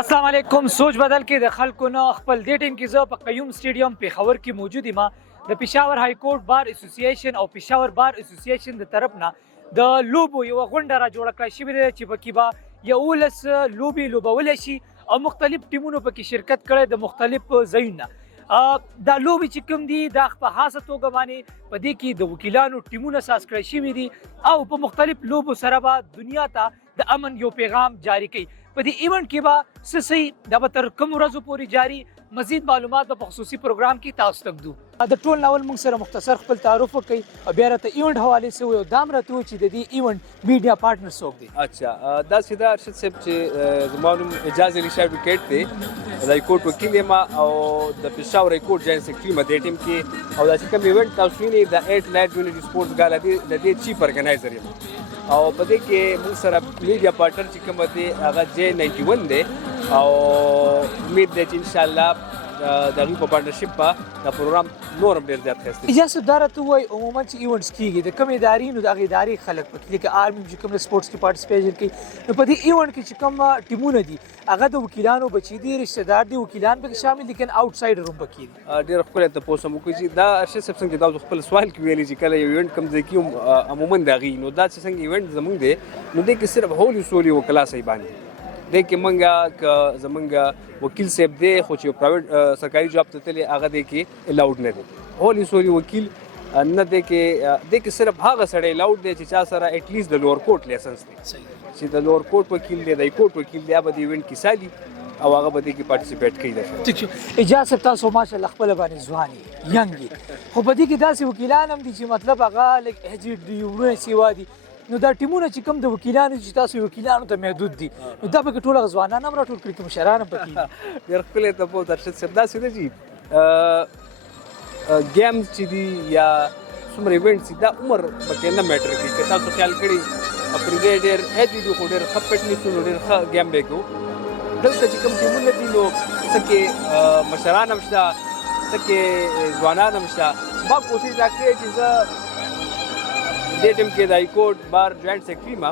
السلام علیکم. سوچ بدل کې د خلکو نه خپل دې ټیم کې زه په قیوم سټیډیم پېښور کې موجود یم. د پېښور های کورټ بار اسوسییشن او پېښور بار اسوسییشن د طرف نه د لوبو یوه غونډه را جوړه کړه شوې ده چې پکې به 11 لوبې لوبولی شي او مختلف ټیمونو پکې شرکت کړی د مختلف ځایونو. دا لوبې چې کوم دي دا په خاصه توګه باندې په دې کې د وکیلانو ټیمونه اساس کړی شوي دي او په مختلف لوبو سره به دنیا ته د امن یو پیغام جاری کوي. په دې ایونټ کې به څه څه دا به تر کومو ورځو پورې جاري. مزید معلومات به په خصوصي پروګرام کې تاسو ته ږدو. د ټول ناول موږ سره مختصر خپل تعارف وکړئ او بیا راته ایونټ حوالې سوی او دا هم راته ووایي چې د دې ایونټ میډیا پارټنر څوک دی. اچھا داسې ده ارشد صاحب چې زما نوم اعجاز علي شاه وکیټ دی، د های کورټ وکیل یم او د پېښور های کورټ جاینټ سیکرټري یم دې ټیم کې. او دا چې کوم ایونټ تاسو وینئ د 8 نایټ یونټي سپورټس ګالا دی د دې چیف ارګنایزر یم او په دې کې موږ سره میډیا پارټنر چې کوم دی هغه J91 دی او امید دی چې انشاءالله د هغوی په پارټنرشپ به دا پروګرام نور هم ډېر زیات ښایسته وي. اجازه صاحب دا راته ووایي عموما چې ایونټس کېږي د کومې ادارې نو د هغې ادارې خلک پکې لکه آرمي چې کوم سپورټس کې پارټیسپیشن کوي نو په دې ایونټ کې چې کوم ټیمونه دي هغه د وکیلانو بچي دي، رشته دار دي، وکیلان پکې شامل دي لیکن آوټسایډر هم پکې دي. ډېر ښکلی تپوس هم وکړي چې دا ارشد صاحب څنګه چې تاسو خپل سوال کې ویلي چې کله یو ایونټ کوم ځای کې عموما د هغې نو دا چې څنګه ایونټ زموږ دی نو دې کې صرف هولي سولي وکلا صاحبان دي. دې کې موږ که زموږ وکیل صاحب دی خو چې پرایویټ سرکاري جاب ته تللی هغه دې کې الاؤډ نه دی. هولي سولي وکیل نه دی کې صرف هغه سړی الاؤډ دی چې چا سره ایټ لیسټ د لوور کورټ لیسنس دی چې د لوور کورټ وکیل دی د های کورټ وکیل دی هغه به د ایونټ کې سالي او هغه به دې کې پارټیسپیټ کوي. ٹھیک شو. اجازه صاحب تاسو ماشاءالله خپله باندې ځوان یې ینګ یې خو په دې کې داسې وکیلان هم دي چې مطلب هغه لږ ایجډ دي وړونه سیوا دي نو دا ټیمونه چې کوم د وکیلانو چې تاسو وکیلانو ته محدود دي نو دا پکې ټول هغه ځوانان هم راټول کړي که مشران هم پکې دي. ډېر ښکلی تپوس ارشد صاحب. داسې ده چې ګیمز چې دي یا څومره ایونټس دي دا عمر پکې نه میټر کوي. که تاسو خیال کړي پرې ډېر ایج دي خو ډېر ښه فټنس نو ډېر ښه ګیم به کوو. دلته چې کوم ټیمونه دي نو څه کې مشران هم شته څه کې ځوانان هم شته. ما کوشش دا کړې چې زه دې ټیم کې د های کورټ بار جوائنټ سیکرټري یم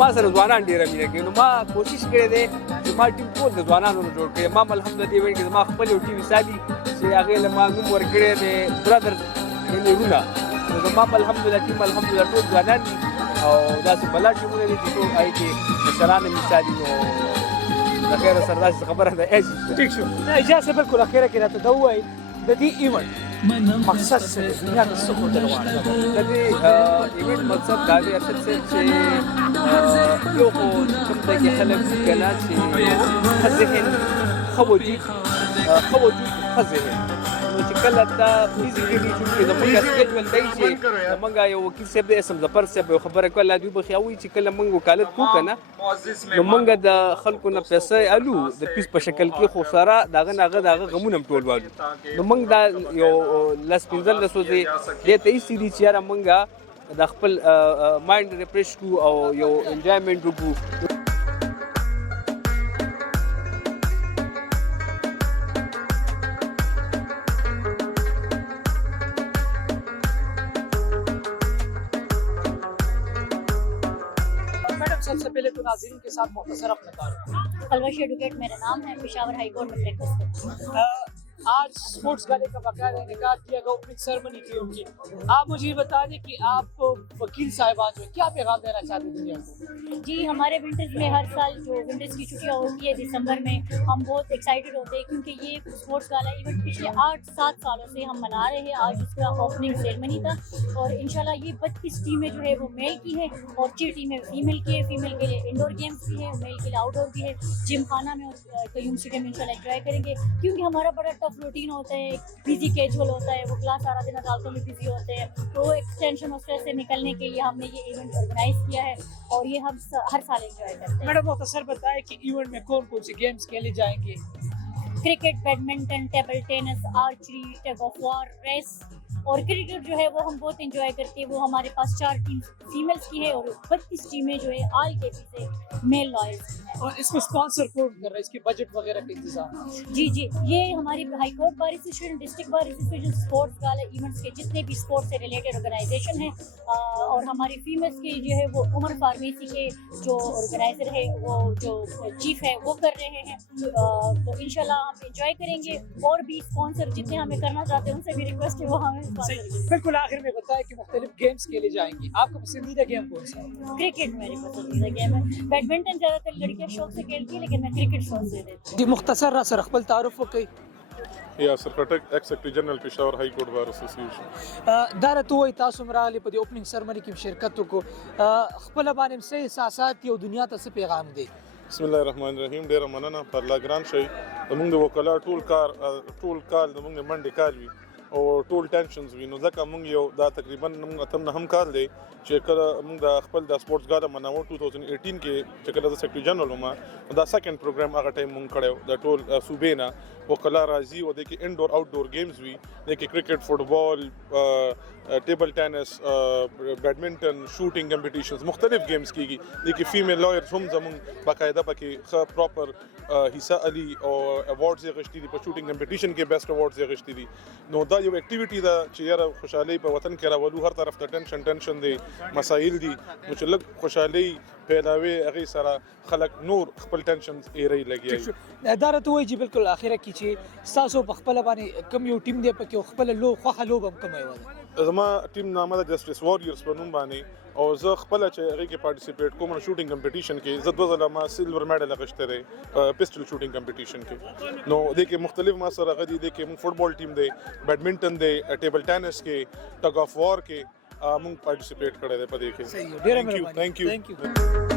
ما سره ځوانان ډېره مینه کوي نو ما کوشش کړی دی چې ما ټیم ټول د ځوانانو نه جوړ کړی. ما الحمدلله دې ایونټ کې زما خپل یو ټیم مثالي چې هغې له ما نوم ورکړی دی برادرز یعنې وروڼه نو زما الحمدلله ټیم الحمدلله ټول ځوانان دي او داسې بلا ټیمونه دي چې ټول هغې کې مشران مثالي نو د خیره سره داسې خبره ده ایج شته. ٹھیک شو. اجازه بالکل اخیره کې راته دا ووایي د دې ایونټ مقصد څه دی دنیا کې څه ښودل غواړي؟ د دې ایونټ مقصد دا دی ارشد صاحب چې یو خو کوم ځای کې خلک دي که نه چې ښه ذهن ښه وجود ښه ذهن نو چې کله دا فزیکلي چونکې زموږ سکیجول دی چې زموږ یو وکیل صاحب دی اسم ظفر صاحب یو خبره کوي الله دوی بخښي هغوی چې کله موږ وکالت کوو که نه نو موږ د خلکو نه پیسې الو د پیس په شکل کې خو سره د هغه د هغه غمونه هم ټول والو نو موږ دا یو 10-15 ورځې دې ته ایسي دي چې یاره موږ د خپل مایند ریفریش کړو او یو انجوایمنټ وکړو. سب سے پہلے تو ناظرین کے ساتھ مختصر اپنا تعارف. الوش ایڈوکیٹ میرا نام ہے، پشاور ہائی کورٹ میں پریکٹس کرتی ہوں. آج اسپورٹس گالے کا باقاعدہ انعقاد کیا گیا اوپننگ سرمنی کی ان کی. آپ مجھے یہ بتا دیں کہ آپ وکیل صاحبان جو کیا پیغام دینا چاہتے ہیں دنیا کو؟ جی ہمارے ونٹرز میں ہر سال جو ونٹرز کی چھٹیاں ہوتی ہے دسمبر میں ہم بہت ایکسائٹیڈ ہوتے ہیں کیونکہ یہ اسپورٹس گالا ایونٹ پچھلے 8-7 سالوں سے ہم منا رہے ہیں. آج اس کا اوپننگ سیرمنی تھا اور انشاءاللہ یہ 32 ٹیمیں جو ہے وہ میل کی ہے اور 6 ٹیمیں فیمیل کی ہے. فیمیل کے لیے انڈور گیمز بھی ہے، میل کے لیے آؤٹ ڈور بھی ہے. جم خانہ میں اور قیوم اسٹیڈیم میں انشاءاللہ انجوائے کریں گے کیونکہ ہمارا بڑا ٹف روٹین ہوتا ہے، بزی کیجول ہوتا ہے، وہ کلاس سارا دن عدالتوں میں بزی ہوتے ہیں تو ایک ٹینشن اور اسٹریس سے نکلنے کے لیے ہم نے یہ ایونٹ آرگنائز کیا ہے اور یہ ہم ہر سال انجوائے کرتے ہیں. میڈم مختصر بتائیں کہ ایونٹ میں کون کون سی گیمز کھیلے جائیں گے؟ کرکٹ، بیڈمنٹن، ٹیبل ٹینس، آرچری، ٹگ آف وار، ریس اور کرکٹ جو ہے وہ ہم بہت انجوائے کرتے ہیں. وہ ہمارے پاس 4 ٹیم فیمیلس کی ہے اور 32 ٹیمیں جو ہے آل کے پی سے میل لائرز. اور اس کو اسپانسر کون کر رہا ہے, اس کی بجٹ وغیرہ کا انتظام؟ جی یہ ہماری ہائی کورٹ بار ایسوسیشن, ڈسٹرکٹ بار ایسوسیشن, اسپورٹس گالا ایونٹس کے جتنے بھی اسپورٹس سے ریلیٹڈ آرگنائزیشن ہیں, اور ہماری فیمیلس کے جو ہے وہ عمر فارمیسی کے جو آرگنائزر ہے, وہ جو چیف ہے وہ کر رہے ہیں. تو انشاءاللہ ہم انجوائے کریں گے. اور بھی اسپانسر جتنے ہمیں کرنا چاہتے ہیں ان سے بھی ریکویسٹ ہے وہ ہمیں اسپانسر کریں. بالکل آخر میں بتائیں کہ مختلف گیمز کھیلے جائیں گے, آپ کا پسندیدہ گیم کون سا ہے؟ کرکٹ میری پسندیدہ گیم ہے. بیڈمنٹن زیادہ تر لڑکیاں شوق سے کھیلتی ہیں لیکن میں کرکٹ شوق سے دیتی ہوں. جی مختصر را سر خپل تعارف وکړئ. یاسر خټک, ایکس سیکرټری جنرال پېښور هائی کورټ بار اسوسییشن. دا راته وایي تاسو هم راغلي په دې اوپننګ سرمني کې شرکت وکړو, خپله باندې څه احساسات دي او دنیا ته څه پیغام دی؟ بسم الله الرحمن الرحیم. ډیره مننه پر لا ګران شي. زموږ د وکلا ټول کال زموږ د منډې کال وي او ټول ټینشنز وي, نو ځکه موږ یو دا تقریبا موږ اتم نه هم کال دی چې کله موږ د خپل د سپورټس ګالا مناو 2018 کې چې کله د سیکرټری جنرال وم, دا سیکنډ پروګرام هغه ټایم موږ کړو د ټول صوبې نه. وکلا راځي او د کې انډور آوټډور گیمز وي, د کې کرکټ, فټبال, ټیبل ټینس, بیډمنټن, شوټینګ کمپټیشنز, مختلف گیمز کیږي. د کې فیمیل لایرز هم زموږ باقاعده پکې ښه پراپر حصہ علي او ایوارډز یې غشتي دي. په شوټینګ کمپټیشن کې بیسټ ایوارډز یې غشتي دي. نو دا یو اکټیویټي ده چې یاره خوشحالي په وطن کې راولو. هر طرف ته ټینشن دی, مسایل دي, نو چې لږ خوشحالي پیلاوي هغې سره خلک نور خپل ټینشن ایرې لګي. دا راته وایي چې بالکل اخره کې چې ستاسو په خپله باندې کوم یو ټیم دی پکې او خپله خوښه لوبه هم کومه یوه ده؟ زما ټیم نامه د جسټس واریر په نوم باندې, او زه خپله چې هغې کې پارټیسپیټ کوم شوټینګ کمپټیشن کې. زه 2 ځله ما سلور میډل اخیستی دی پسټل شوټینګ کمپټیشن کې. نو دې کې مختلف ما سره هغه دي. دې کې موږ فټبال ټیم دی, بیډمنټن دی, ټیبل ټینس کې, ټگ آف وار کې موږ پارټیسپیټ کړی دی په دې کې. صحیح, ډېره مهرباني. Thank you.